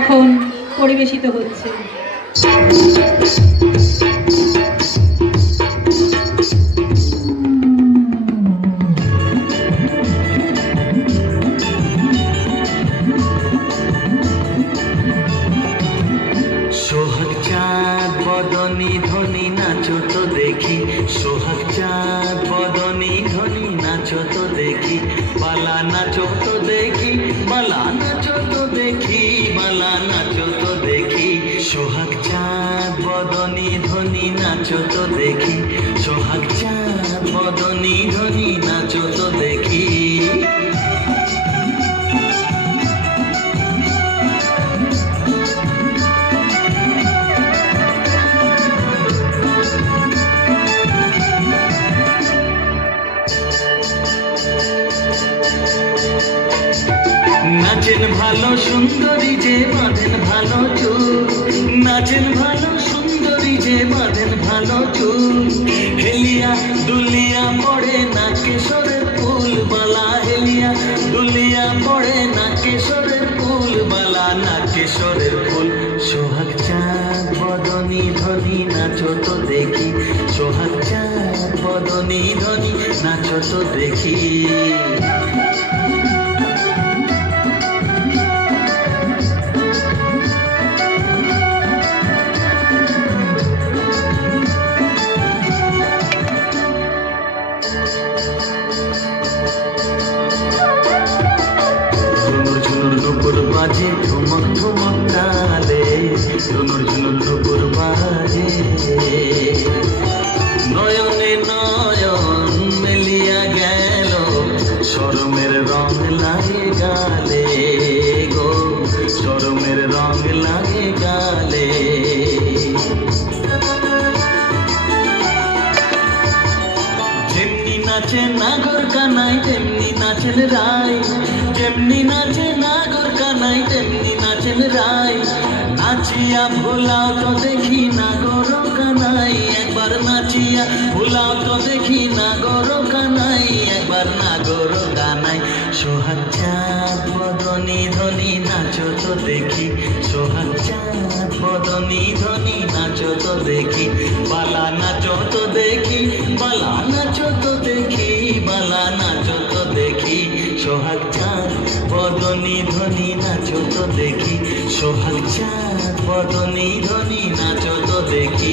এখন পরিবেশিত হচ্ছে। সোহাগ চাঁদ বদনি ধনি নাচো তো দেখি। নাচো তো দেখি, বালা নাচো তো দেখি, বালা নাচো তো দেখি। সোহাগ চাঁদ, বদনী ধ্বনি নাচো তো দেখি। নাচেন ভালো সুন্দরী যে বাঁধেন ভালো চুল। নাচেন ভালো সুন্দরী যে বাঁধেন ভালো চুল। হেলিয়া দুলিয়া পড়ে না কেশরের ফুল বালা হেলিয়া দুলিয়া পড়ে না কেশরের ফুল বালা না কেশরের ফুল। সোহাগ চাঁদ, বদনি ধনি, নাচো তো দেখি। সোহাগ চাঁদ, বদনি ধনি, নাচো তো দেখি। বাজে ঠুমক ঠুমক তালে ঝুনুর ঝুনুর নুপুর বাজে। নয়নে নয়ন মেলিয়া গেল শরমের রং লাগে গালে গো শরমের রং লাগে গালে। যেমনি নাচে নাগর কানাই তেমনি নাচেন রাই যেমনি নাচে রাই নাচিয়া ভোলাও তো দেখি নাগর কানাই একবার নাচিয়া ভোলাও তো দেখি নাগর কানাই একবার নাগর কানাই সোহাগ বদনি ধনি, নাচো তো দেখি। সোহাগ চাঁদ, বদনি ধনি, নাচো তো দেখি। বালা নাচো তো দেখি, বালা নাচো তো দেখি, বালা নাচো তো দেখি। সোহাগ চাঁদ, বদনি ধনি, নাচো তো দেখি। সোহাগ চাঁদ বদনি ধনি নাচো তো দেখি